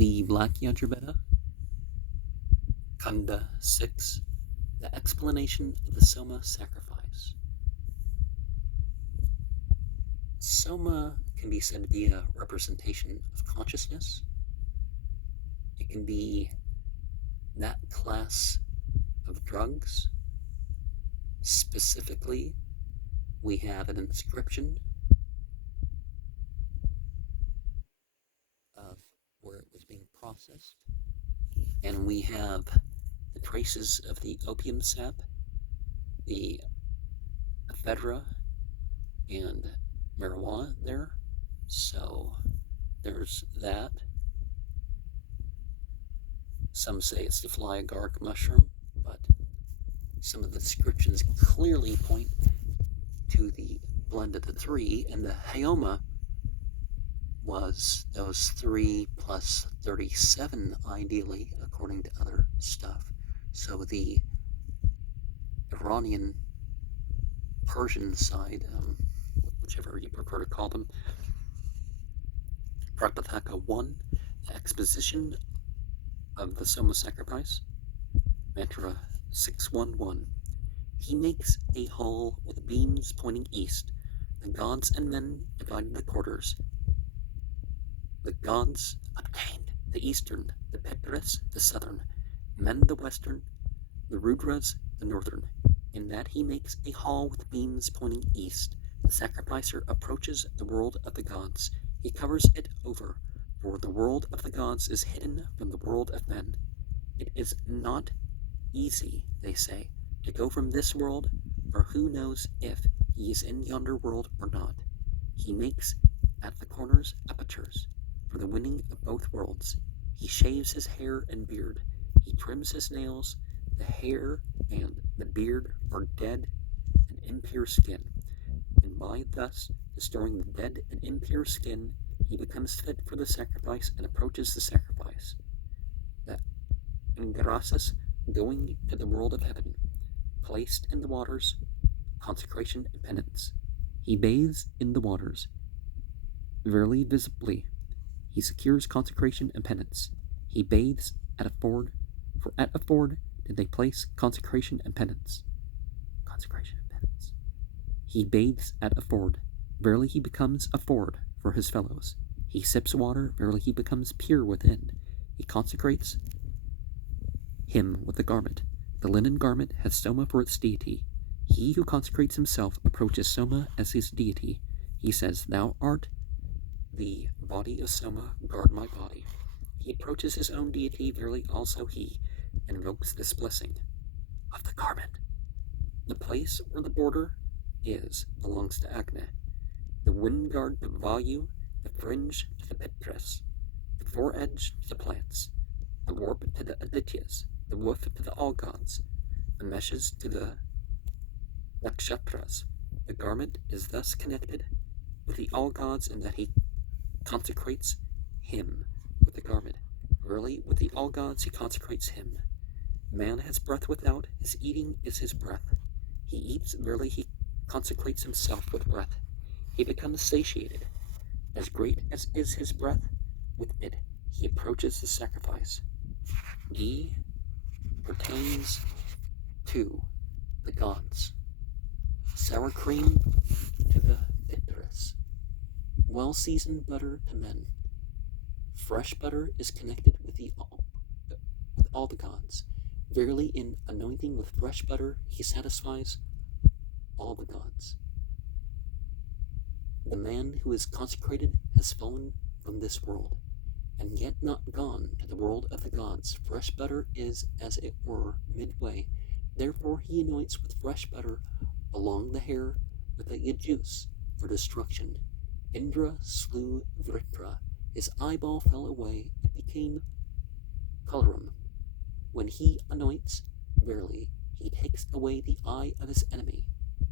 The Black Yajurveda, Kanda 6, the explanation of the Soma sacrifice. Soma can be said to be a representation of consciousness. It can be that class of drugs. Specifically, we have an inscription of where it was being processed, and we have the traces of the opium sap, the ephedra, and marijuana there. So there's that. Some say it's the fly agaric mushroom, but some of the descriptions clearly point to the blend of the three, and the Hayoma was those 3 plus 37 ideally, according to other stuff. So the Iranian Persian side, whichever you prefer to call them, Prapathaka 1, the exposition of the Soma sacrifice, mantra 611. He makes a hall with beams pointing east. The gods and men divided the quarters. The gods obtained the eastern, the Petras the southern, men the western, the Rudras the northern. In that he makes a hall with beams pointing east. The sacrificer approaches the world of the gods. He covers it over, for the world of the gods is hidden from the world of men. It is not easy, they say, to go from this world, for who knows if he is in yonder world or not. He makes at the corners apertures for the winning of both worlds. He shaves his hair and beard. He trims his nails. The hair and the beard are dead and impure skin. And by thus destroying the dead and impure skin, he becomes fit for the sacrifice and approaches the sacrifice. The Ingrasas going to the world of heaven, placed in the waters, consecration and penance. He bathes in the waters, verily visibly. He secures consecration and penance. He bathes at a ford, for at a ford did they place consecration and penance. Consecration and penance. He bathes at a ford, verily he becomes a ford for his fellows. He sips water, verily he becomes pure within. He consecrates him with the garment. The linen garment has Soma for its deity. He who consecrates himself approaches Soma as his deity. He says, "Thou art the body of Soma, guard my body." He approaches his own deity, verily also he invokes this blessing of the garment. The place where the border is belongs to Agni, the wind guard to Vayu, the fringe to the Petras, the foredge to the plants, the warp to the Adityas, the woof to the all gods, the meshes to the Nakshatras. The garment is thus connected with the all gods in that he consecrates him with the garment. Verily, with the all gods he consecrates him. Man has breath without, his eating is his breath. He eats, verily he consecrates himself with breath. He becomes satiated. As great as is his breath, with it he approaches the sacrifice. Ghee pertains to the gods. Sour cream to the Pitras. Well-seasoned butter to men. Fresh butter is connected with all the gods. Verily, in anointing with fresh butter, he satisfies all the gods. The man who is consecrated has fallen from this world, and yet not gone to the world of the gods. Fresh butter is, as it were, midway. Therefore he anoints with fresh butter along the hair with a juice for destruction. Indra slew Vritra. His eyeball fell away. It became colorum. When he anoints, verily, he takes away the eye of his enemy.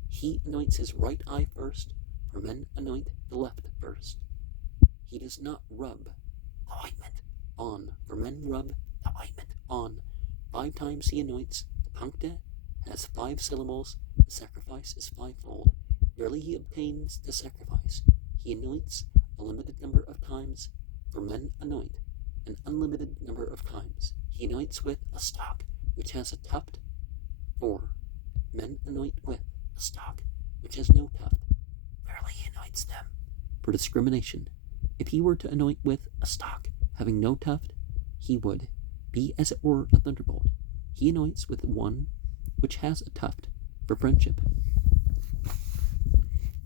He anoints his right eye first, for men anoint the left first. He does not rub the ointment on, for men rub the ointment on. 5 times he anoints. The puncta has 5 syllables. The sacrifice is 5-fold. Verily he obtains the sacrifice. He anoints a limited number of times, for men anoint an unlimited number of times. He anoints with a stalk which has a tuft. 4. Men anoint with a stalk which has no tuft. Verily he anoints them for discrimination. If he were to anoint with a stalk having no tuft, he would be as it were a thunderbolt. He anoints with one which has a tuft for friendship.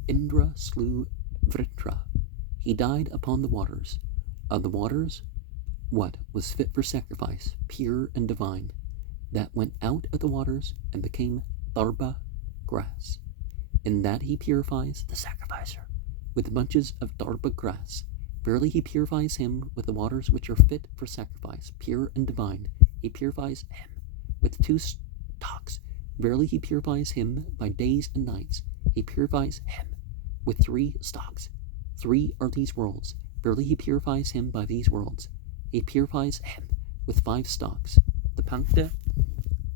Indra slew Vritra. He died upon the waters. Of the waters, what was fit for sacrifice, pure and divine, that went out of the waters and became tharba grass. In that he purifies the sacrificer with bunches of tharba grass. Verily he purifies him with the waters which are fit for sacrifice, pure and divine. He purifies him with 2 stalks. Verily he purifies him by days and nights. He purifies him with 3 stalks. 3 are these worlds. Verily he purifies him by these worlds. He purifies him with 5 stalks. The Pankta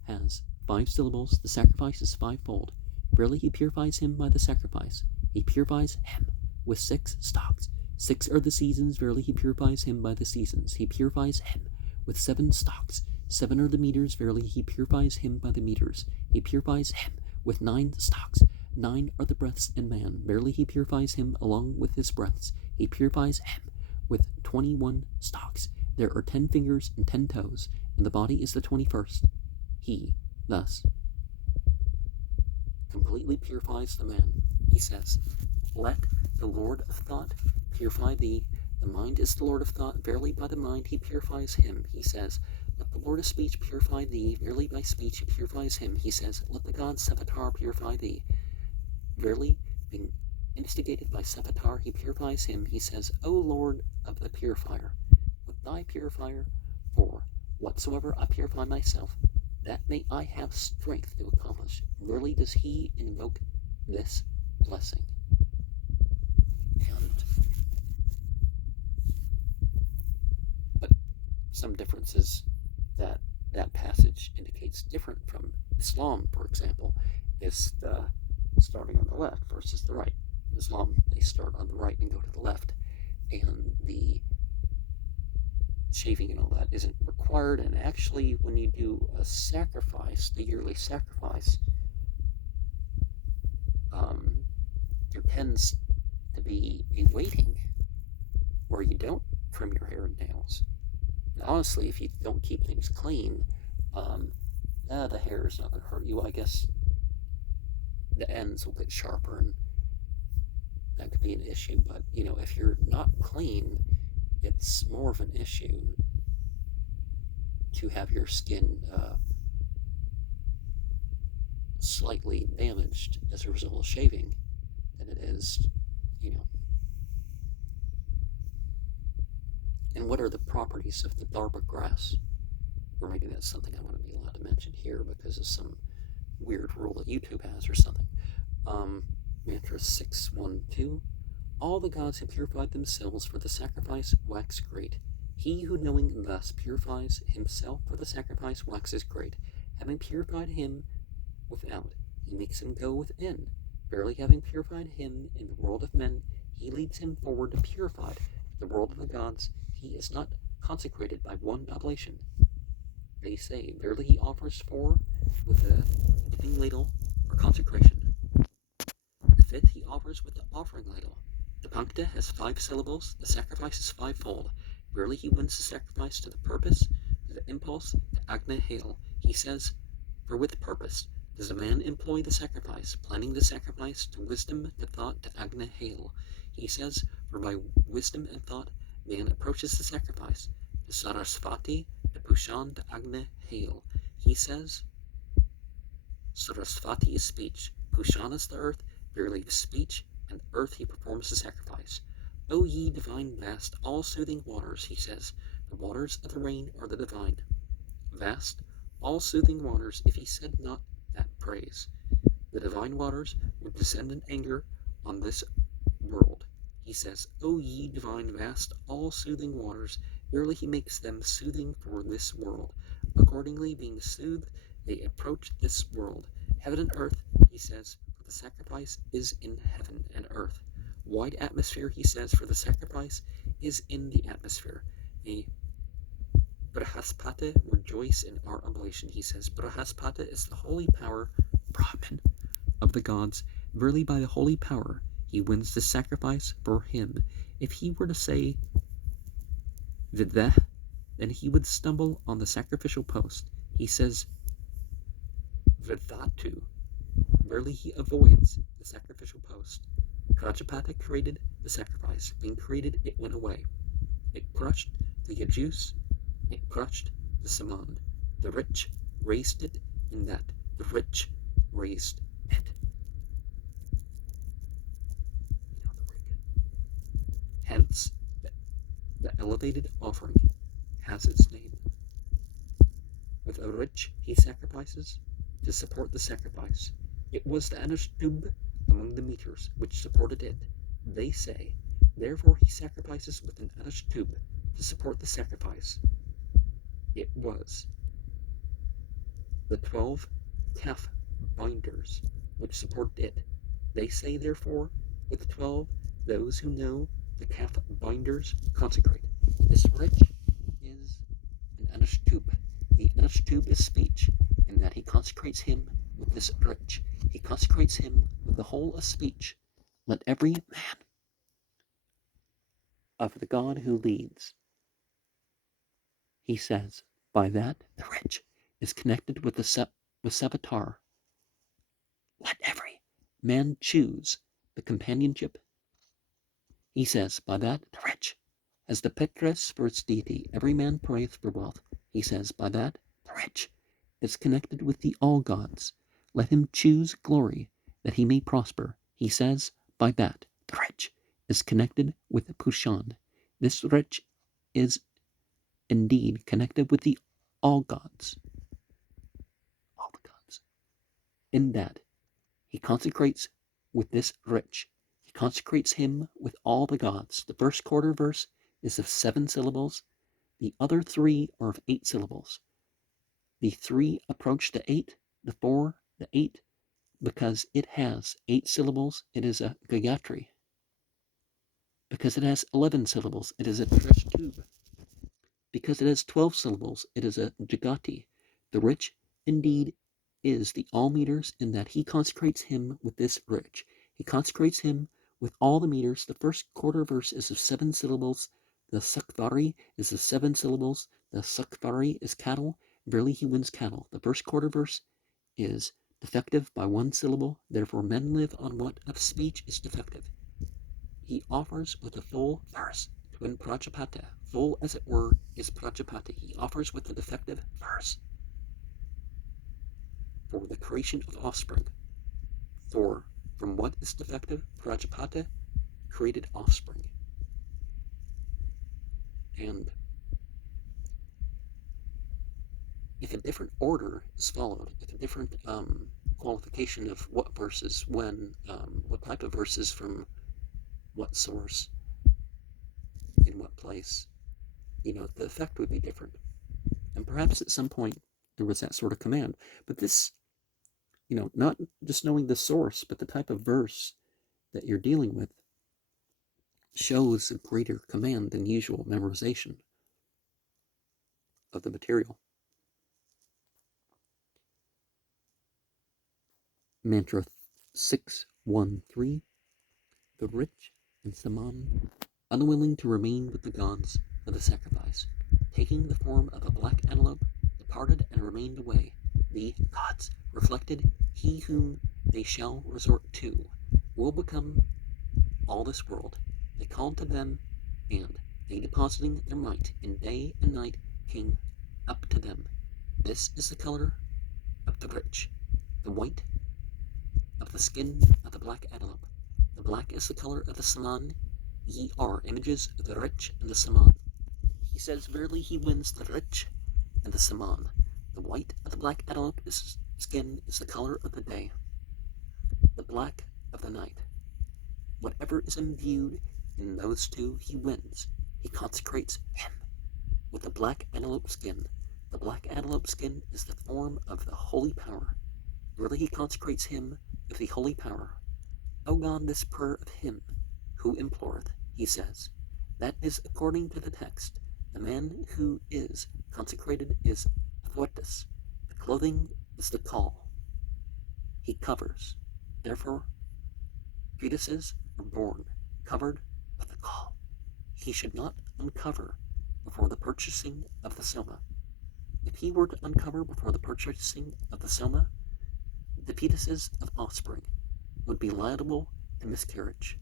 has 5 syllables. The sacrifice is 5-fold. Verily he purifies him by the sacrifice. He purifies him with 6 stalks. 6 are the seasons. Verily he purifies him by the seasons. He purifies him with 7 stalks. 7 are the meters. Verily he purifies him by the meters. He purifies him with 9 stalks. 9 are the breaths in man. Verily he purifies him along with his breaths. He purifies him with 21 stalks. There are 10 fingers and 10 toes, and the body is the 21st. He, thus, completely purifies the man. He says, let the Lord of thought purify thee. The mind is the Lord of thought. Verily by the mind he purifies him. He says, let the Lord of speech purify thee. Verily by speech he purifies him. He says, let the god Sevatar purify thee. Verily, being instigated by Sevatar, he purifies him. He says, O Lord of the purifier, with thy purifier, for whatsoever I purify myself, that may I have strength to accomplish. Verily does he invoke this blessing. But some differences that passage indicates different from Islam, for example, is the starting on the left versus the right. In Islam, they start on the right and go to the left, and the shaving and all that isn't required. And actually, when you do a sacrifice, the yearly sacrifice, there tends to be a waiting where you don't trim your hair and nails. And honestly, if you don't keep things clean, the hair is not going to hurt you. I guess the ends will get sharper, and that could be an issue. But if you're not clean, it's more of an issue to have your skin slightly damaged as a result of shaving than it is, And what are the properties of the tharba grass? Or maybe that's something I want to be allowed to mention here because of some weird rule that YouTube has or something. Mantra 612. All the gods have purified themselves for the sacrifice wax great. He who knowing thus purifies himself for the sacrifice waxes great. Having purified him without, he makes him go within. Verily having purified him in the world of men, he leads him forward to purified. The world of the gods, he is not consecrated by one oblation. They say, verily he offers 4 with a dipping ladle for consecration. The 5th he offers with the offering ladle. The Pankta has 5 syllables. The sacrifice is 5-fold. Verily he wins the sacrifice to the purpose, to the impulse, to Agna Hail. He says, for with purpose does a man employ the sacrifice, planning the sacrifice to wisdom, to thought, to Agna Hail. He says, for by wisdom and thought man approaches the sacrifice, to Sarasvati, to Pushan, to Agna Hail. He says, Sarasvati is speech, Pushan is the earth. Verily with speech and earth he performs the sacrifice. O ye divine vast, all soothing waters, he says, the waters of the rain are the divine. Vast, all soothing waters, if he said not that praise, the divine waters would descend in anger on this world. He says, O ye divine vast, all soothing waters, verily he makes them soothing for this world. Accordingly, being soothed, they approach this world. Heaven and earth, he says, for the sacrifice is in heaven and earth. Wide atmosphere, he says, for the sacrifice is in the atmosphere. A Brahaspata, rejoice in our oblation. He says, Brahaspata is the holy power, Brahman, of the gods. Verily by the holy power he wins the sacrifice for him. If he were to say Videh, then he would stumble on the sacrificial post. He says Vidhatu. Verily he avoids the sacrificial post. Prajapata created the sacrifice. Being created, it went away. It crushed the Yajus. It crushed the Saman. The rich raised it in that. The rich raised it. Hence, the elevated offering has its name. With a rich he sacrifices to support the sacrifice. It was the Anushtub among the meters which supported it. They say, therefore he sacrifices with an Anushtub to support the sacrifice. It was the 12 calf binders which supported it. They say, therefore, with 12, those who know the calf binders consecrate. This rich is an Anushtub. The Anushtub is speech, in that he consecrates him with this rich. He consecrates him with the whole of speech. Let every man of the God who leads, he says, by that the rich is connected with the Savatar. Let every man choose the companionship. He says, by that the rich has the Petres for its deity. Every man prayeth for wealth. He says, by that the rich is connected with the all gods. Let him choose glory, that he may prosper. He says, by that the rich is connected with Pushan. This rich is indeed connected with the all gods. All the gods. In that he consecrates with this rich. He consecrates him with all the gods. The first quarter verse is of 7 syllables. The other 3 are of 8 syllables. The 3 approach the 8, the 4, the 8, because it has 8 syllables, it is a Gayatri. Because it has 11 syllables, it is a Treshtub. Because it has 12 syllables, it is a Jagati. The rich, indeed, is the all meters in that he consecrates him with this rich. He consecrates him with all the meters. The first quarter verse is of 7 syllables. The Sakvari is of 7 syllables. The Sakvari is cattle. Verily he wins cattle. The first quarter verse is defective by 1 syllable. Therefore men live on what of speech is defective. He offers with a full verse to win Prajapata. Full as it were is Prajapata. He offers with a defective verse for the creation of offspring. For from what is defective, Prajapata created offspring. And if a different order is followed, if a different qualification of what verses when, what type of verses from what source, in what place, the effect would be different. And perhaps at some point there was that sort of command. But this, not just knowing the source, but the type of verse that you're dealing with shows a greater command than usual memorization of the material. Mantra 613. The rich and Saman, unwilling to remain with the gods for the sacrifice, taking the form of a black antelope, departed and remained away. The gods reflected, he whom they shall resort to will become all this world. They called to them, and they depositing their might in day and night came up to them. This is the color of the rich, the white of the skin of the black antelope. The black is the color of the Saman. Ye are images of the rich and the Saman. He says, verily he wins the rich and the Saman. The white of the black antelope skin is the color of the day, the black of the night. Whatever is imbued in those two, he wins. He consecrates him with the black antelope skin. The black antelope skin is the form of the holy power. Really he consecrates him with the holy power. O God, this prayer of him who imploreth, he says, that is according to the text, The man who is consecrated is Thwartus. The clothing is the call. He covers. Therefore, fetuses are born covered with the call. He should not uncover before the purchasing of the soma. If he were to uncover before the purchasing of the soma, the fetuses of offspring would be liable to miscarriage.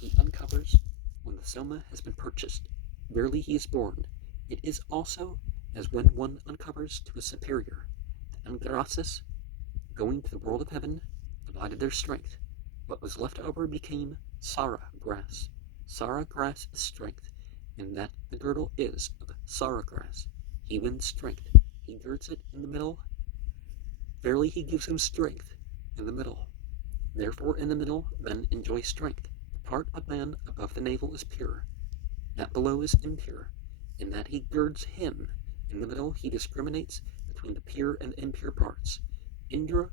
He uncovers when the soma has been purchased. Verily he is born. It is also as when one uncovers to a superior. The Angrasis, going to the world of heaven, divided their strength. What was left over became Sara grass. Sara grass is strength, and that the girdle is of Sara grass. He wins strength. He girds it in the middle. Verily he gives him strength in the middle. Therefore in the middle men enjoy strength. The part of man above the navel is pure. That below is impure. In that he girds him. In the middle he discriminates between the pure and impure parts. Indra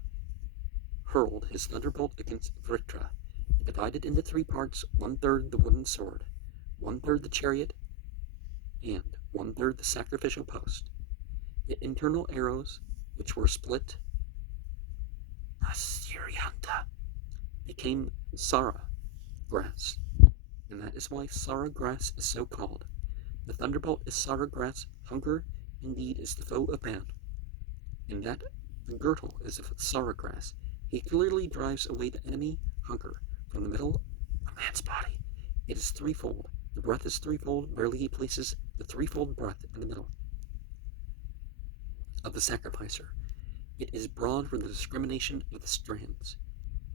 hurled his thunderbolt against Vritra. It divided into 3 parts, 1/3 the wooden sword, 1/3 the chariot, and 1/3 the sacrificial post. The internal arrows, which were split, Asyryanta, became Sara grass, and that is why Sara grass is so called. The thunderbolt is Sara grass. Hunger indeed is the foe of man, and that the girdle is of Sara grass. He clearly drives away the enemy, hunger, from the middle of man's body. It is threefold. The breath is threefold. Verily he places the threefold breath in the middle of the sacrificer. It is broad for the discrimination of the strands.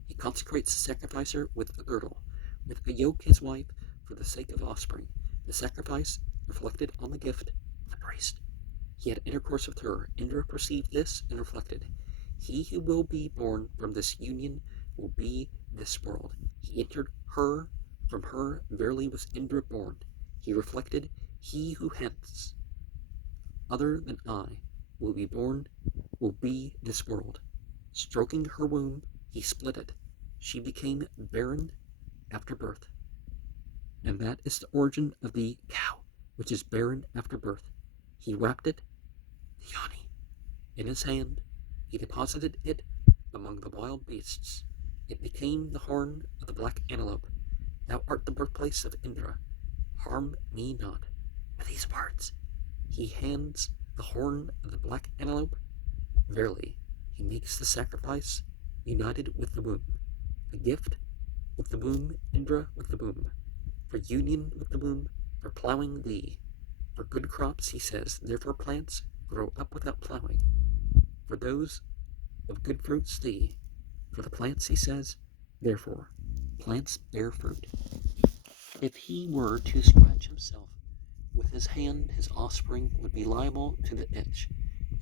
He consecrates the sacrificer with a girdle, with a yoke his wife, for the sake of offspring. The sacrifice reflected on the gift of the priest. He had intercourse with her. Indra perceived this and reflected. He who will be born from this union will be this world. He entered her. From her verily was Indra born. He reflected, he who hence, other than I, will be born, will be this world. Stroking her womb, he split it. She became barren after birth. And that is the origin of the cow, which is barren after birth. He wrapped it, the yoni, in his hand. He deposited it among the wild beasts. It became the horn of the black antelope. Thou art the birthplace of Indra. Harm me not. With these words, he hands the horn of the black antelope. Verily, he makes the sacrifice united with the womb. The gift with the womb, Indra with the womb. For union with the womb, for plowing thee. For good crops, he says, therefore plants grow up without plowing. For those of good fruits thee. For the plants, he says, therefore plants bear fruit. If he were to scratch himself with his hand, his offspring would be liable to the itch.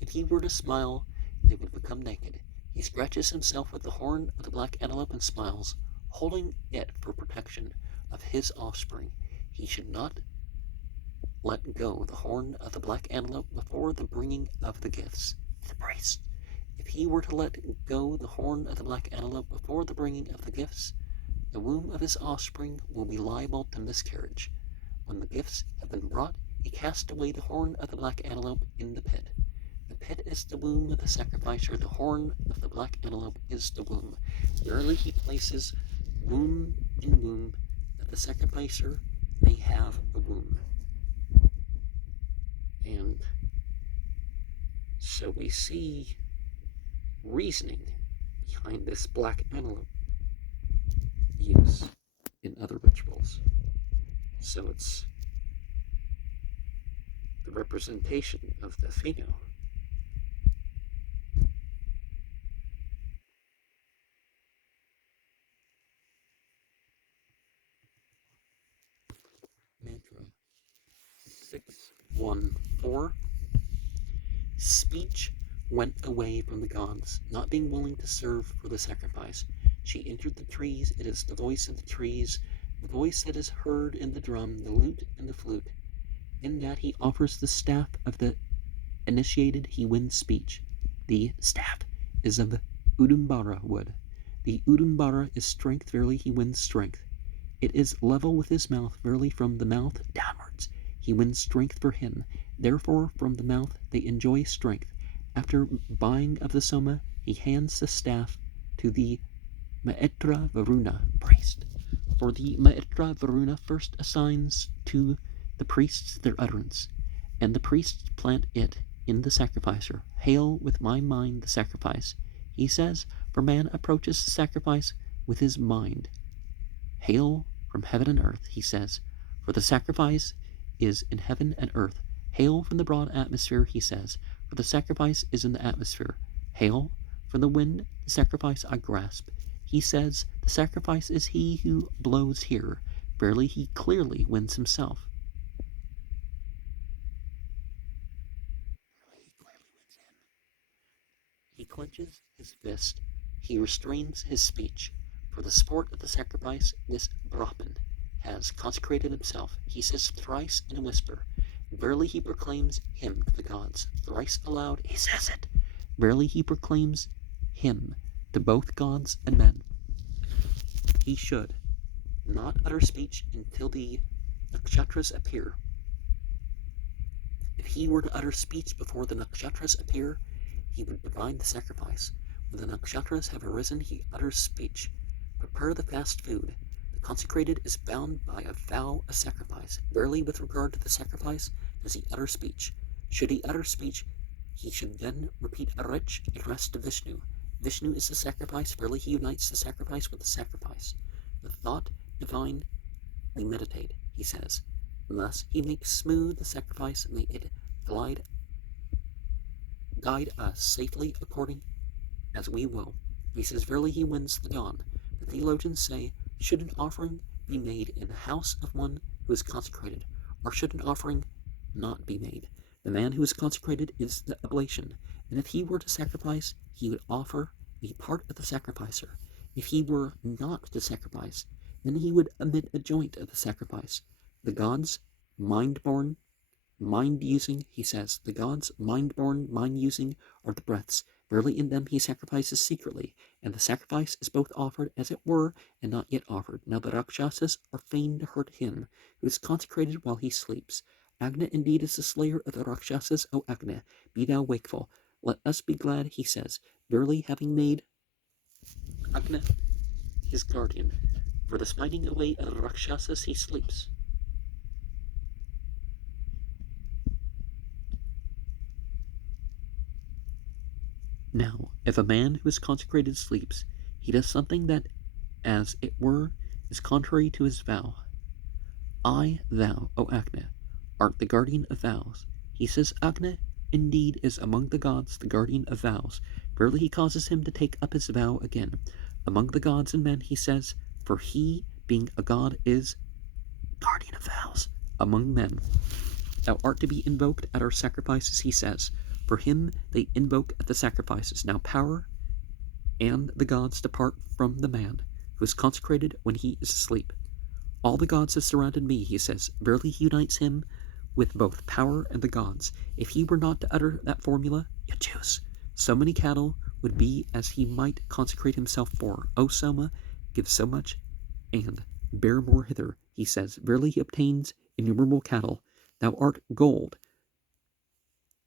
If he were to smile, they would become naked. He scratches himself with the horn of the black antelope and smiles, holding it for protection of his offspring. He should not let go the horn of the black antelope before the bringing of the gifts to the priest. If he were to let go the horn of the black antelope before the bringing of the gifts, the womb of his offspring will be liable to miscarriage. When the gifts have been brought, he casts away the horn of the black antelope in the pit. The pit is the womb of the sacrificer. The horn of the black antelope is the womb. Verily he places womb in womb, that the sacrificer may have a womb. And so we see reasoning behind this black antelope use in other rituals. So it's the representation of the female. Mantra 614. Speech went away from the gods, not being willing to serve for the sacrifice. She entered the trees. It is the voice of the trees, the voice that is heard in the drum, the lute, and the flute. In that he offers the staff of the initiated, he wins speech. The staff is of Udumbara wood. The Udumbara is strength. Verily he wins strength. It is level with his mouth. Verily from the mouth downwards he wins strength for him. Therefore, from the mouth they enjoy strength. After buying of the soma, he hands the staff to the Maitra Varuna priest. For the Maitra Varuna first assigns to the priests their utterance, and the priests plant it in the sacrificer. Hail with my mind the sacrifice, he says, for man approaches the sacrifice with his mind. Hail from heaven and earth, he says, for the sacrifice is in heaven and earth. Hail from the broad atmosphere, he says, for the sacrifice is in the atmosphere. Hail from the wind, the sacrifice I grasp. He says, the sacrifice is he who blows here. Barely he clearly wins himself. He clenches his fist. He restrains his speech. For the sport of the sacrifice, this Brahman has consecrated himself. He says thrice in a whisper. Verily he proclaims him to the gods. Thrice aloud he says it. Verily he proclaims him to both gods and men. He should not utter speech until the nakshatras appear. If he were to utter speech before the nakshatras appear, he would divide the sacrifice. When the nakshatras have arisen, he utters speech. Prepare the fast food. The consecrated is bound by a vow of sacrifice. Verily, with regard to the sacrifice, does he utter speech. Should he utter speech, he should then repeat Arich addressed to Vishnu. Vishnu is the sacrifice. Verily, he unites the sacrifice with the sacrifice. The thought divine we meditate, he says. Thus, he makes smooth the sacrifice, and may it guide us safely according as we will. He says, verily he wins the dawn. The theologians say, should an offering be made in the house of one who is consecrated, or should an offering not be made? The man who is consecrated is the oblation, and if he were to sacrifice, he would offer a part of the sacrificer. If he were not to sacrifice, then he would omit a joint of the sacrifice. The gods, mind-born, mind-using, he says, the gods, mind-born, mind-using, are the breaths. Verily in them he sacrifices secretly, and the sacrifice is both offered as it were, and not yet offered. Now the Rakshasas are fain to hurt him, who is consecrated while he sleeps. Agni indeed is the slayer of the Rakshasas, O Agni, be thou wakeful. Let us be glad, he says, verily having made Agni his guardian. For the smiting away of the Rakshasas he sleeps. Now, if a man who is consecrated sleeps, he does something that, as it were, is contrary to his vow. Thou, O Agni, art the guardian of vows. He says Agni, indeed, is among the gods the guardian of vows. Verily he causes him to take up his vow again. Among the gods and men, he says, for he, being a god, is guardian of vows. Among men, thou art to be invoked at our sacrifices, he says. For him they invoke at the sacrifices. Now power and the gods depart from the man who is consecrated when he is asleep. All the gods have surrounded me, he says. Verily he unites him with both power and the gods. If he were not to utter that formula, Yajus, so many cattle would be as he might consecrate himself for. O Soma, give so much and bear more hither, he says. Verily he obtains innumerable cattle. Thou art gold.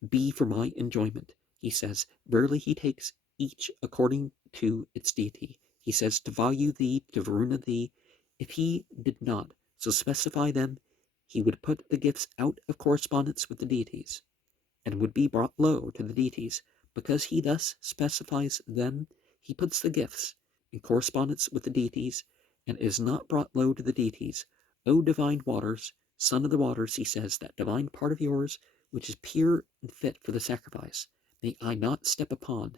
Be for my enjoyment, he says. Verily he takes each according to its deity. He says, to value thee, to Varuna thee. If he did not so specify them, he would put the gifts out of correspondence with the deities, and would be brought low to the deities. Because he thus specifies them, he puts the gifts in correspondence with the deities, and is not brought low to the deities. O divine waters, son of the waters, he says, that divine part of yours, which is pure and fit for the sacrifice, may I not step upon.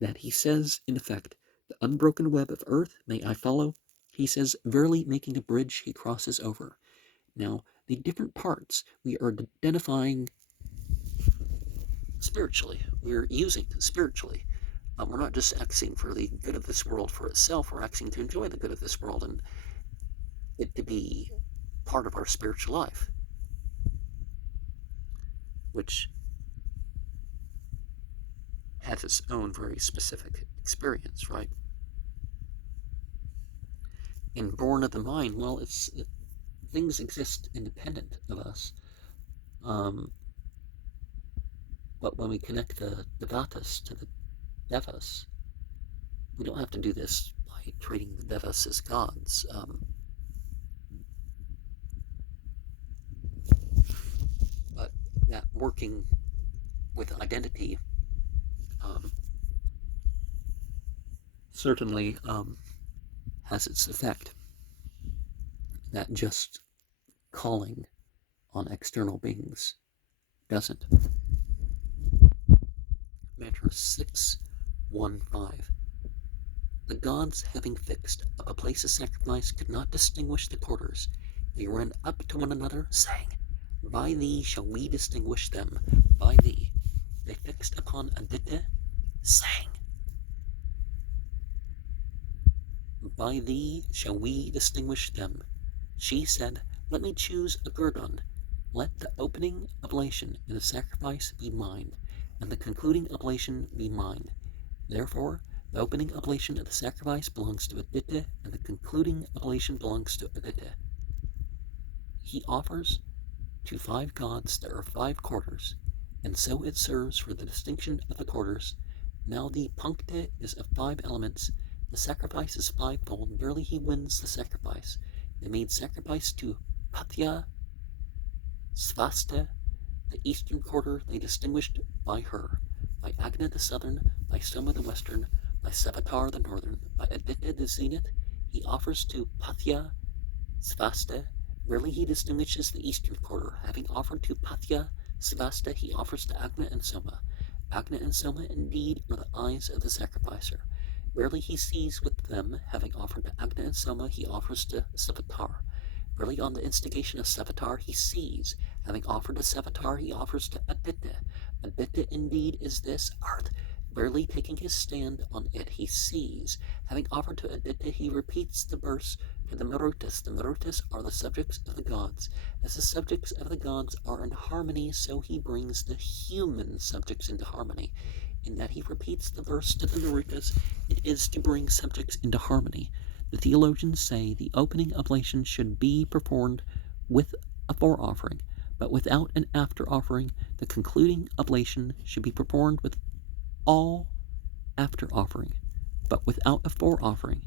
That he says, in effect, the unbroken web of earth may I follow. He says, verily making a bridge he crosses over. Now, the different parts we are identifying spiritually. We're using spiritually. We're not just acting for the good of this world for itself. We're acting to enjoy the good of this world and it to be part of our spiritual life, which has its own very specific experience, right? And born of the mind, well, things exist independent of us. But when we connect the Devatas to the Devas, we don't have to do this by treating the Devas as gods. But that working with identity certainly has its effect. That just calling on external beings doesn't. Mantra 615. The gods, having fixed up a place of sacrifice, could not distinguish the quarters. They ran up to one another, saying, By thee shall we distinguish them, by thee. They fixed upon Aditya, saying, By thee shall we distinguish them. She said, Let me choose a guerdon. Let the opening oblation and the sacrifice be mine, and the concluding oblation be mine. Therefore, the opening oblation of the sacrifice belongs to Aditya, and the concluding oblation belongs to Aditya. He offers to 5 gods there are 5 quarters, and so it serves for the distinction of the quarters. Now the Pankta is of 5 elements. The sacrifice is 5-fold. Verily he wins the sacrifice. They made sacrifice to Patya, Svasta, the eastern quarter they distinguished by her, by Agna the southern, by Soma the western, by Savitar the northern, by Aditya the zenith. He offers to Patya, Svasta. Rarely he distinguishes the eastern quarter. Having offered to Patya, Svasta, he offers to Agna and Soma. Agna and Soma indeed are the eyes of the sacrificer. Rarely he sees with them. Having offered to Agna and Soma, he offers to Savitar. Rarely on the instigation of Savitar he sees. Having offered to Savitar, he offers to Aditya. Aditya indeed is this earth. Rarely taking his stand on it, he sees. Having offered to Aditya, he repeats the verse to the Marutas. The Marutas are the subjects of the gods. As the subjects of the gods are in harmony, so he brings the human subjects into harmony. In that he repeats the verse to the Marutas, it is to bring subjects into harmony. The theologians say the opening oblation should be performed with a fore-offering, but without an after-offering. The concluding oblation should be performed with all after-offering, but without a fore-offering.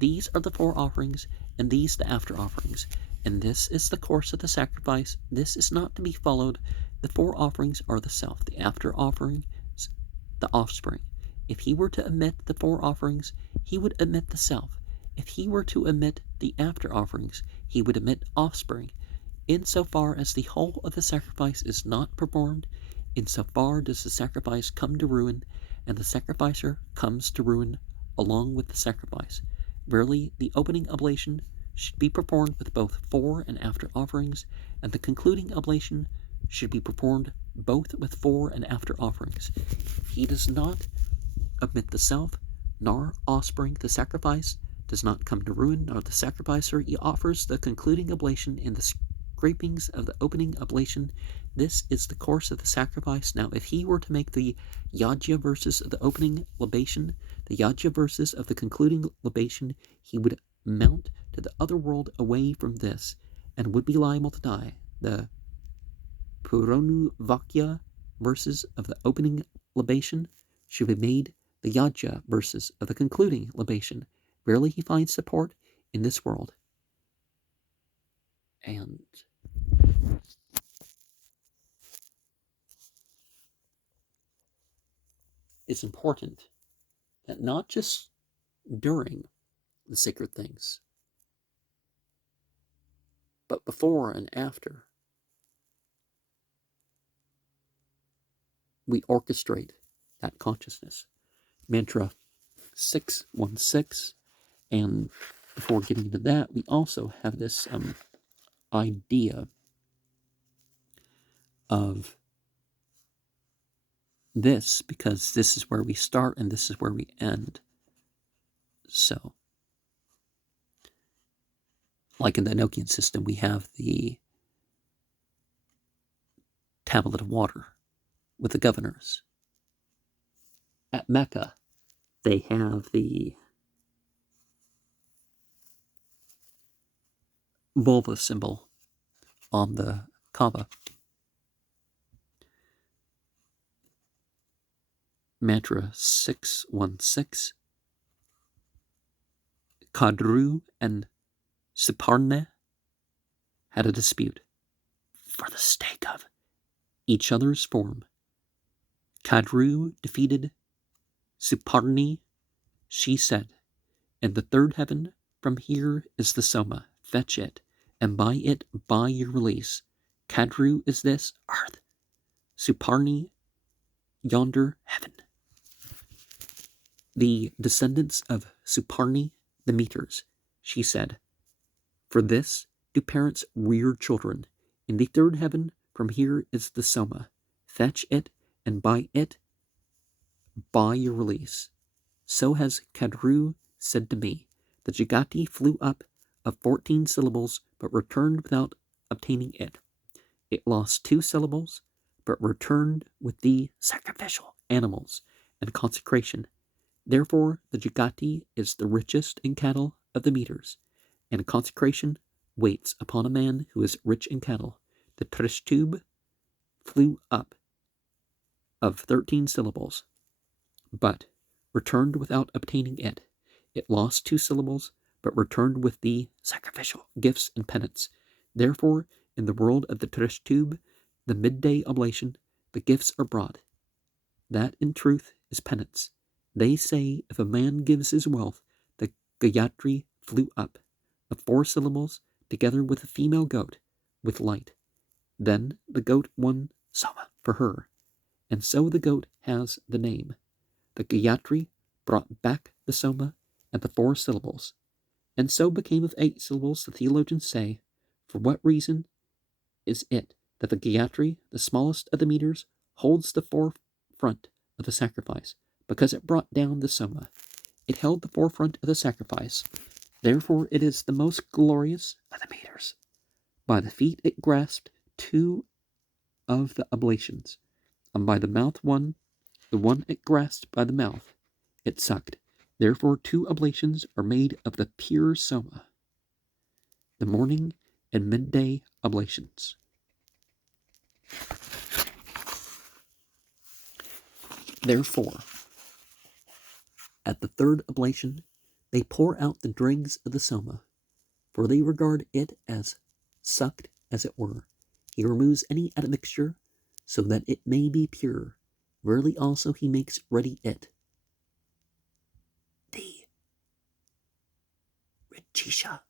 These are the fore-offerings, and these the after-offerings. And this is the course of the sacrifice. This is not to be followed. The fore-offerings are the self, the after-offerings the offspring. If he were to omit the fore-offerings, he would omit the self. If he were to omit the after-offerings, he would omit offspring. Insofar as the whole of the sacrifice is not performed, insofar does the sacrifice come to ruin, and the sacrificer comes to ruin along with the sacrifice. Verily, the opening oblation should be performed with both fore and after offerings, and the concluding oblation should be performed both with fore and after offerings. He does not omit the self, nor offspring. The sacrifice does not come to ruin, nor the sacrificer. He offers the concluding oblation in the scrapings of the opening oblation. This is the course of the sacrifice. Now, if he were to make the Yajya verses of the opening libation, the Yajya verses of the concluding libation, he would mount to the other world away from this, and would be liable to die. The Puranu Vakya verses of the opening libation should be made the Yajya verses of the concluding libation. Rarely he finds support in this world. And it's important that not just during the sacred things, but before and after, we orchestrate that consciousness. Mantra 616. And before getting into that, we also have this idea of this, because this is where we start and this is where we end. So, like in the Enochian system, we have the tablet of water with the governors. At Mecca, they have the vulva symbol on the Kaaba. Mantra 616. Kadru and Siparne had a dispute for the stake of each other's form. Kadru defeated Siparni. She said, "In the third heaven, from here is the Soma. Fetch it, and by it buy your release. Kadru is this earth, Siparni yonder heaven." The descendants of Siparni, the meters, she said, "For this do parents rear children. In the third heaven, from here is the Soma. Fetch it, and by it buy your release." So has Kadru said to me. The Jagati flew up of 14 syllables, but returned without obtaining it. It lost 2 syllables, but returned with the sacrificial animals and consecration. Therefore, the Jagati is the richest in cattle of the meters, and consecration waits upon a man who is rich in cattle. The Trishtube flew up of 13 syllables, but returned without obtaining it. It lost 2 syllables, but returned with the sacrificial gifts and penance. Therefore, in the world of the Trishtube, the midday oblation, the gifts are brought. That, in truth, is penance. They say if a man gives his wealth, the Gayatri flew up of 4 syllables, together with a female goat, with light. Then the goat won Soma for her, and so the goat has the name. The Gayatri brought back the Soma at the 4 syllables, and so became of 8 syllables. The theologians say, for what reason is it that the Gayatri, the smallest of the meters, holds the forefront of the sacrifice? Because it brought down the Soma. It held the forefront of the sacrifice. Therefore it is the most glorious of the meters. By the feet it grasped 2 of the oblations, and by the mouth one, the one it grasped by the mouth, it sucked. Therefore 2 oblations are made of the pure Soma, the morning and midday oblations. Therefore, at the third oblation, they pour out the dregs of the Soma, for they regard it as sucked, as it were. He removes any admixture, so that it may be pure. Verily also he makes ready it. The Rajisha.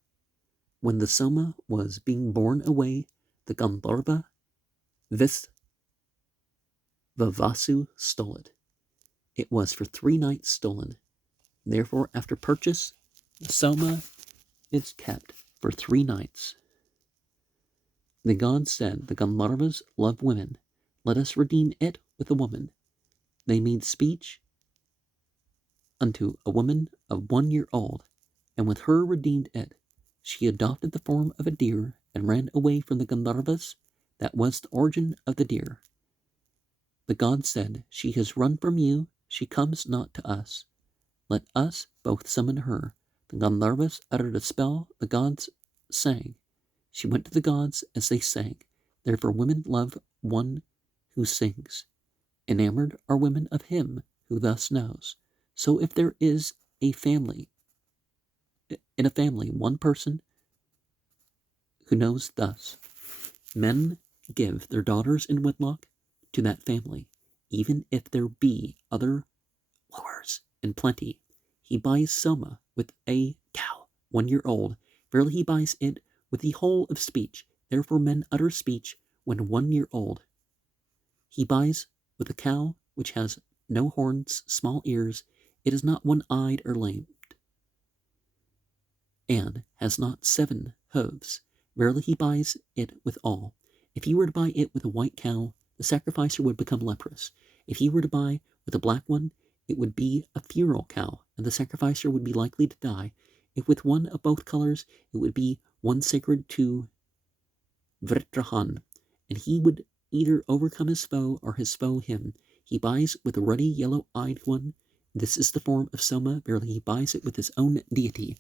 When the Soma was being borne away, the Gandharva Vavasu stole it. It was for 3 nights stolen. Therefore, after purchase, the Soma is kept for 3 nights. The gods said, the Gandharvas love women. Let us redeem it with a woman. They made speech unto a woman of 1 year old, and with her redeemed it. She adopted the form of a deer and ran away from the Gandharvas. That was the origin of the deer. The gods said, she has run from you, she comes not to us. Let us both summon her. The Gandharvas uttered a spell, the gods sang. She went to the gods as they sang. Therefore women love one who sings. Enamored are women of him who thus knows. So if there is in a family, one person who knows thus, men give their daughters in wedlock to that family, even if there be other lures in plenty. He buys Soma with a cow, 1 year old. Verily he buys it with the whole of speech. Therefore men utter speech when 1 year old. He buys with a cow which has no horns, small ears. It is not 1-eyed or lamed, and has not 7 hooves. Verily he buys it with all. If he were to buy it with a white cow, the sacrificer would become leprous. If he were to buy with a black one, it would be a funeral cow, and the sacrificer would be likely to die. If with one of both colors, it would be one sacred to Vritrahan, and he would either overcome his foe or his foe him. He buys with a ruddy yellow-eyed one. This is the form of Soma. Verily he buys it with his own deity.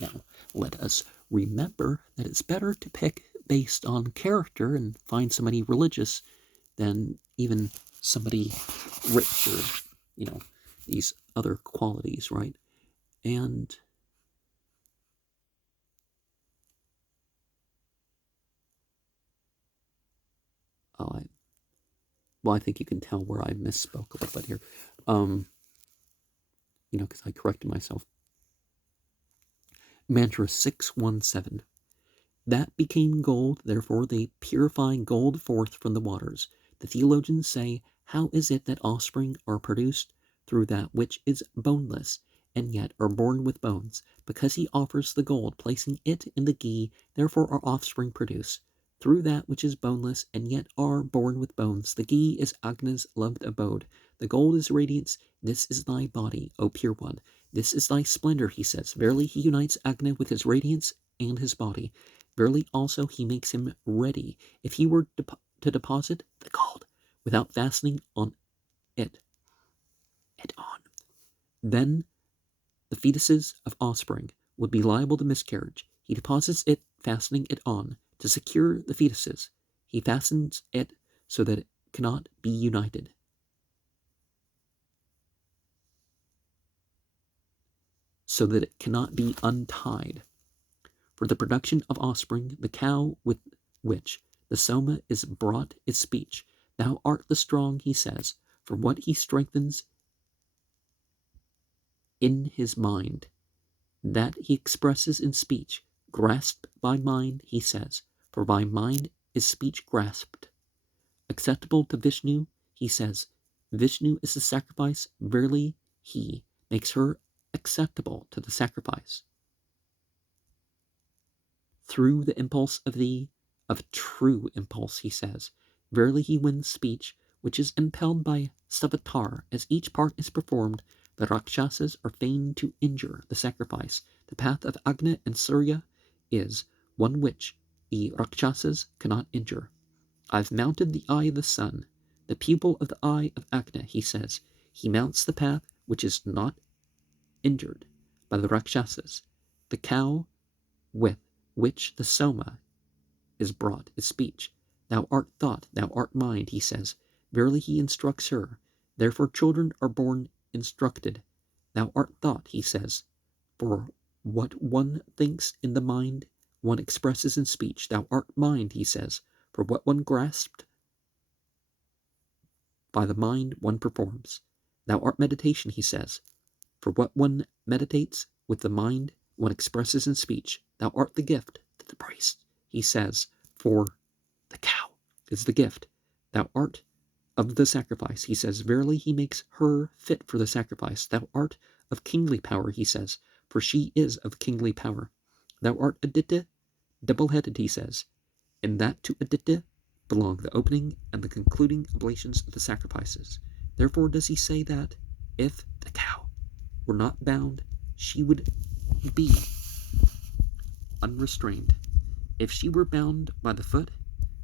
Now, let us remember that it's better to pick based on character and find somebody religious than even somebody richer these other qualities, right? And I think you can tell where I misspoke a little bit here. Because I corrected myself. Mantra 617. That became gold, therefore they purify gold forth from the waters. The theologians say, how is it that offspring are produced through that which is boneless, and yet are born with bones? Because he offers the gold, placing it in the ghee, therefore are offspring produced through that which is boneless, and yet are born with bones. The ghee is Agna's loved abode. The gold is radiance. This is thy body, O pure one. This is thy splendor, he says. Verily he unites Agna with his radiance and his body. Verily also he makes him ready, if he were to deposit the gold without fastening on it on. Then the fetuses of offspring would be liable to miscarriage. He deposits it, fastening it on. To secure the fetuses, he fastens it so that it cannot be united. So that it cannot be untied. For the production of offspring, the cow with which the soma is brought is speech. Thou art the strong, he says, for what he strengthens in his mind, that he expresses in speech. Grasped by mind, he says, for by mind is speech grasped. Acceptable to Vishnu, he says, Vishnu is the sacrifice, verily he makes her acceptable to the sacrifice. Through the impulse of true impulse, he says, verily he wins speech, which is impelled by Stavatar. As each part is performed, the Rakshasas are fain to injure the sacrifice. The path of Agna and Surya is one which the Rakshasas cannot injure. I've mounted the eye of the sun, the pupil of the eye of Agna, he says. He mounts the path which is not injured by the Rakshasas. The cow with which the soma is brought is speech. Thou art thought, thou art mind, he says. Verily he instructs her. Therefore children are born instructed. Thou art thought, he says. For what one thinks in the mind, one expresses in speech. Thou art mind, he says. For what one grasped by the mind, one performs. Thou art meditation, he says. For what one meditates with the mind, one expresses in speech. Thou art the gift to the priest, he says, for the cow is the gift. Thou art of the sacrifice, he says. Verily he makes her fit for the sacrifice. Thou art of kingly power, he says, for she is of kingly power. Thou art Aditya, double-headed, he says. In that to Aditya belong the opening and the concluding oblations of the sacrifices. Therefore does he say that if the cow were not bound, she would be unrestrained. If she were bound by the foot,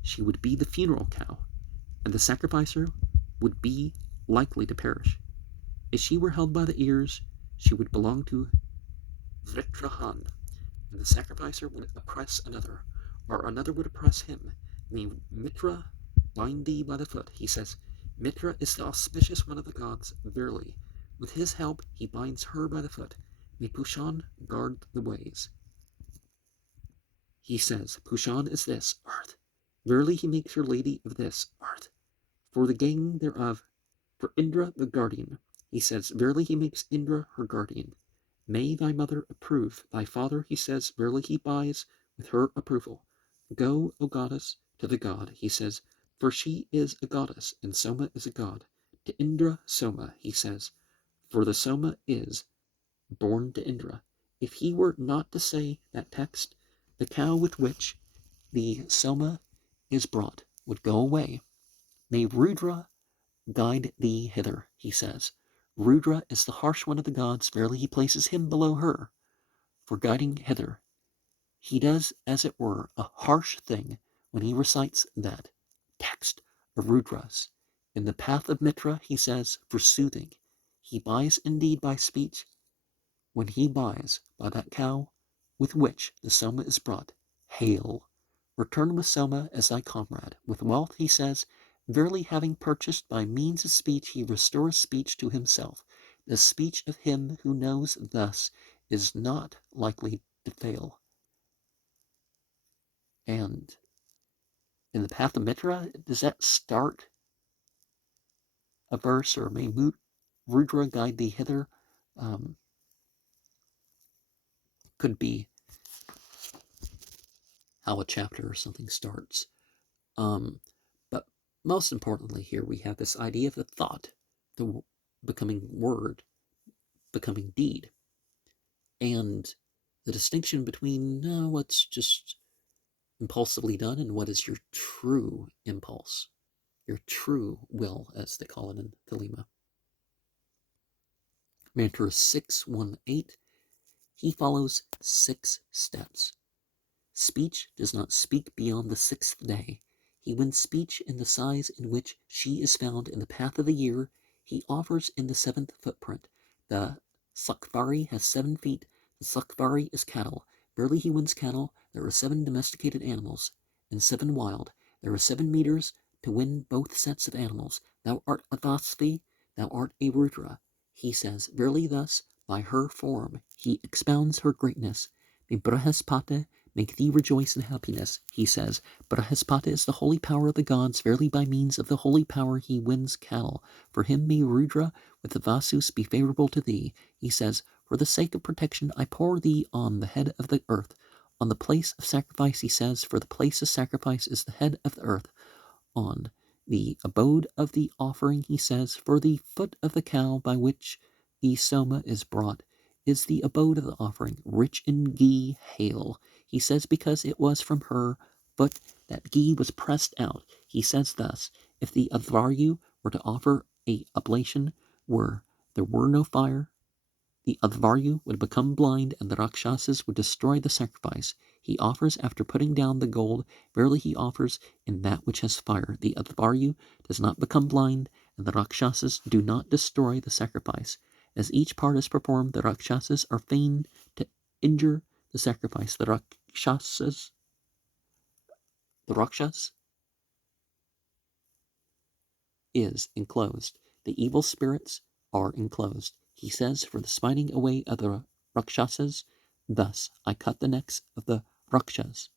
she would be the funeral cow, and the sacrificer would be likely to perish. If she were held by the ears, she would belong to Vritrahan, and the sacrificer would oppress another, or another would oppress him. May Mitra bind thee by the foot, he says. Mitra is the auspicious one of the gods, verily. With his help he binds her by the foot. May Pushan guard the ways. He says, Pushan is this, earth. Verily he makes her lady of this, earth. For the gang thereof, for Indra the guardian. He says, verily he makes Indra her guardian. May thy mother approve thy father, he says, verily he buys with her approval. Go, O goddess, to the god, he says, for she is a goddess, and Soma is a god. To Indra Soma, he says, for the Soma is born to Indra. If he were not to say that text, the cow with which the Soma is brought would go away. May Rudra guide thee hither, he says. Rudra is the harsh one of the gods, verily he places him below her. For guiding hither, he does, as it were, a harsh thing when he recites that text of Rudra's. In the path of Mitra, he says, for soothing, he buys indeed by speech, when he buys by that cow with which the Soma is brought. Hail! Return with Soma as thy comrade. With wealth, he says, Verily, having purchased by means of speech, he restores speech to himself. The speech of him who knows thus is not likely to fail. And in the path of Mitra, does that start a verse, or may Rudra guide thee hither? Could be how a chapter or something starts. But most importantly, here we have this idea of the thought, the becoming word, becoming deed, and the distinction between what's just impulsively done and what is your true impulse, your true will, as they call it in Thelema. Mantra 618, he follows 6 steps. Speech does not speak beyond the 6th day. He wins speech in the size in which she is found in the path of the year. He offers in the 7th footprint. The Sakvari has 7 feet. The Sakvari is cattle. Barely he wins cattle. There are 7 domesticated animals and 7 wild. There are 7 meters to win both sets of animals. Thou art a Vasthi, thou art a Rudra. He says, verily thus, by her form, he expounds her greatness. The Brahaspata make thee rejoice in happiness, he says. Brahaspata is the holy power of the gods. Verily by means of the holy power he wins cattle. For him may Rudra with the Vasus be favorable to thee. He says, for the sake of protection I pour thee on the head of the earth. On the place of sacrifice, he says, for the place of sacrifice is the head of the earth. On the abode of the offering, he says, for the foot of the cow by which the soma is brought is the abode of the offering, rich in ghee, hail. He says, because it was from her foot that ghee was pressed out. He says thus, if the Advaryu were to offer a oblation where there were no fire, the Advaryu would become blind and the Rakshasas would destroy the sacrifice. He offers after putting down the gold. Verily he offers in that which has fire. The Advaryu does not become blind and the Rakshasas do not destroy the sacrifice. As each part is performed, the Rakshasas are fain to injure the sacrifice. The Rakshas is enclosed. The evil spirits are enclosed. He says, for the smiting away of the Rakshasas, thus I cut the necks of the Rakshas,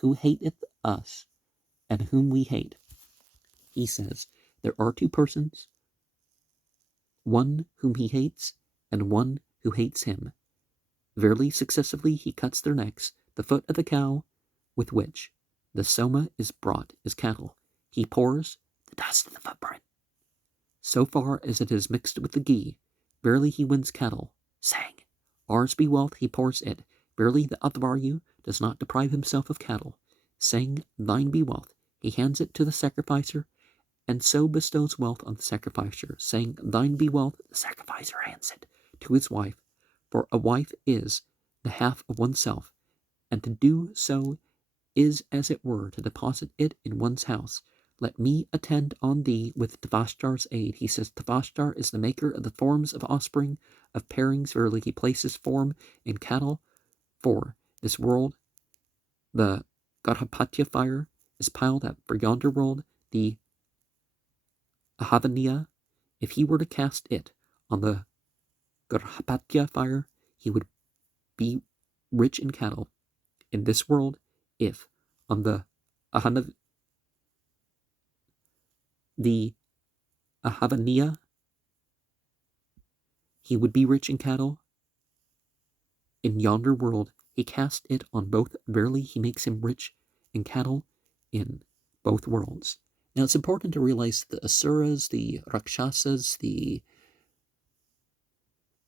who hateth us, and whom we hate. He says, there are 2 persons, one whom he hates, and one who hates him. Verily successively he cuts their necks. The foot of the cow with which the soma is brought is cattle. He pours the dust of the footprint. So far as it is mixed with the ghee, verily he wins cattle, saying, ours be wealth, he pours it. Verily the Advaryu does not deprive himself of cattle, saying, thine be wealth. He hands it to the sacrificer, and so bestows wealth on the sacrificer, saying, thine be wealth. The sacrificer hands it to his wife, for a wife is the half of oneself, and to do so is as it were to deposit it in one's house. Let me attend on thee with Tvashtar's aid. He says, Tvashtar is the maker of the forms of offspring, of pairings. Verily he places form in cattle for this world. The Garhapatya fire is piled up for yonder world. The Ahavaniya, if he were to cast it on the Garhapatya fire, he would be rich in cattle. In this world, if on the Ahavaniya, he would be rich in cattle. In yonder world, he cast it on both. Verily, he makes him rich in cattle in both worlds. Now, it's important to realize the Asuras, the Rakshasas, the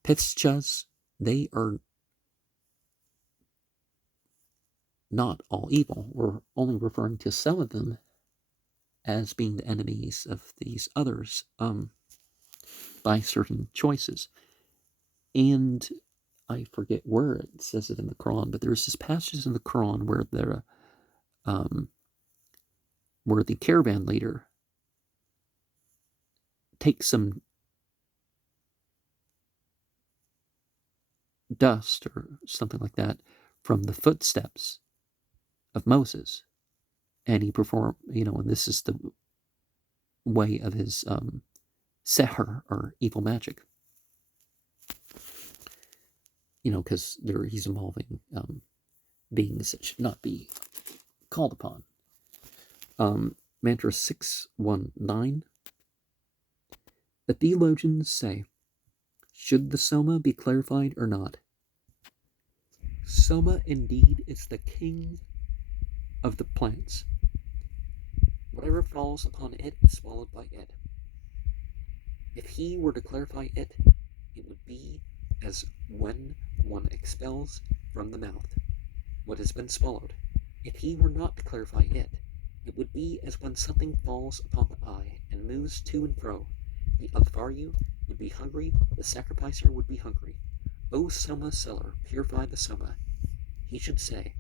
Pithchas, they are not all evil. We're only referring to some of them as being the enemies of these others by certain choices. And I forget where it says it in the Quran, but there's this passage in the Quran where the caravan leader takes some dust or something like that from the footsteps of Moses, and he performed, and this is the way of his seher, or evil magic. Because he's involving beings that should not be called upon. Mantra 619. The theologians say, should the Soma be clarified or not? Soma indeed is the king of the plants. Whatever falls upon it is swallowed by it. If he were to clarify it, it would be as when one expels from the mouth what has been swallowed. If he were not to clarify it, it would be as when something falls upon the eye and moves to and fro. The Advaryu would be hungry, the sacrificer would be hungry. O Soma seller, purify the Soma. He should say,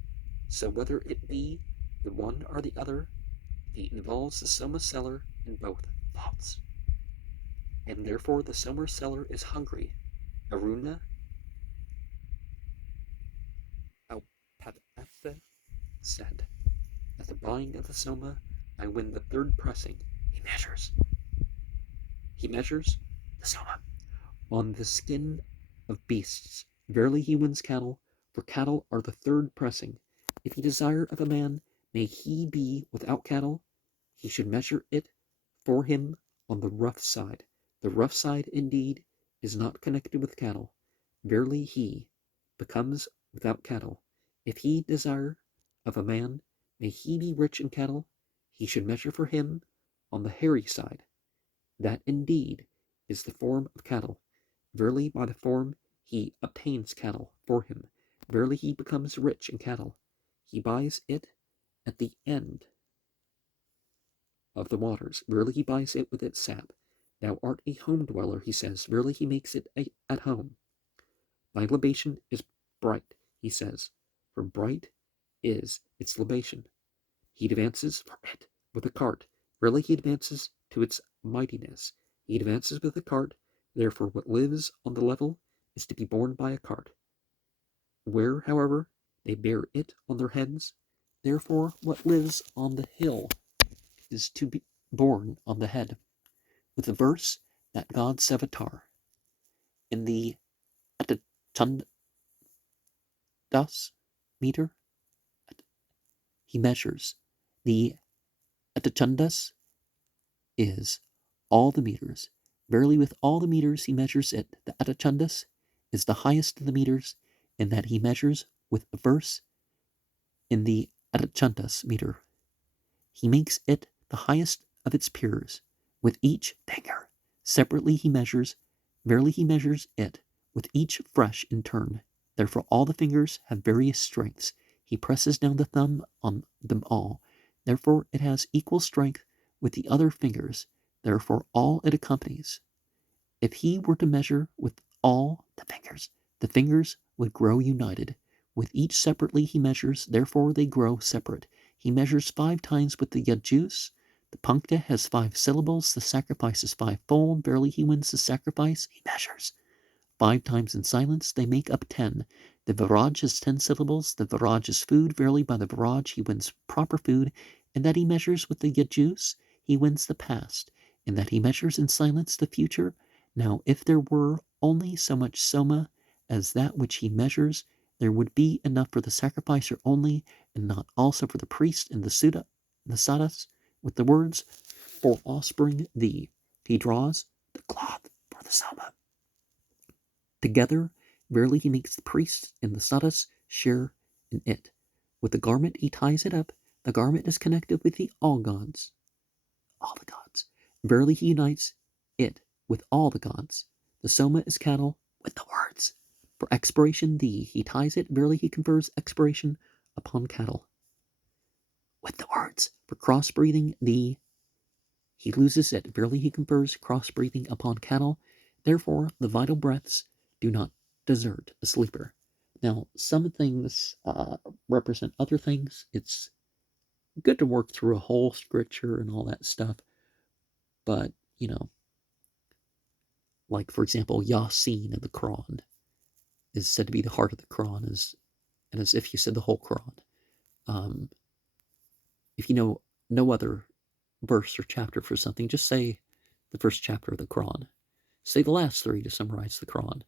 so whether it be the one or the other, he involves the Soma seller in both thoughts. And therefore the Soma seller is hungry. Aruna Alpadatha said, at the buying of the Soma, I win the third pressing. He measures the Soma on the skin of beasts. Verily he wins cattle, for cattle are the third pressing. If he desire of a man, may he be without cattle, he should measure it for him on the rough side. The rough side indeed is not connected with cattle. Verily he becomes without cattle. If he desire of a man, may he be rich in cattle, he should measure for him on the hairy side. That indeed is the form of cattle. Verily by the form he obtains cattle for him. Verily he becomes rich in cattle. He buys it at the end of the waters. Verily he buys it with its sap. Thou art a home dweller, he says. Verily he makes it at home. Thy libation is bright, he says, for bright is its libation. He advances for it with a cart. Verily he advances to its mightiness. He advances with a cart. Therefore what lives on the level is to be borne by a cart. Where, however, they bear it on their heads, therefore what lives on the hill is to be borne on the head. With the verse that God's avatar in the Atachandas meter, he measures. The Atachandas is all the meters. Verily with all the meters he measures it. The Atachandas is the highest of the meters, in that he measures with a verse in the Atachandas meter. He makes it the highest of its peers. With each finger separately he measures. Verily he measures it with each fresh in turn. Therefore all the fingers have various strengths. He presses down the thumb on them all. Therefore it has equal strength with the other fingers. Therefore all it accompanies. If he were to measure with all the fingers would grow united. With each separately he measures, therefore they grow separate. He measures 5 times with the Yajus. The Punkta has 5 syllables, the sacrifice is 5-fold. Verily he wins the sacrifice, he measures. 5 times in silence, they make up 10. The Viraj has 10 syllables, the Viraj is food. Verily by the Viraj he wins proper food. In that he measures with the Yajus, he wins the past. In that he measures in silence the future. Now if there were only so much Soma as that which he measures, there would be enough for the sacrificer only, and not also for the priest in the sadhas, with the words, for offspring thee. He draws the cloth for the Soma. Together, verily he makes the priest and the sadhas share in it. With the garment he ties it up. The garment is connected with all the gods. Verily he unites it with all the gods. The Soma is cattle with the words. For expiration thee, he ties it. Verily he confers expiration upon cattle with the words. For cross-breathing thee, he loses it. Verily he confers cross-breathing upon cattle. Therefore the vital breaths do not desert a sleeper. Now, some things represent other things. It's good to work through a whole scripture and all that stuff. But, like, for example, Yasin in the Quran is said to be the heart of the Quran, and as if you said the whole Quran. If you know no other verse or chapter for something, just say the first chapter of the Quran. Say the last three to summarize the Quran.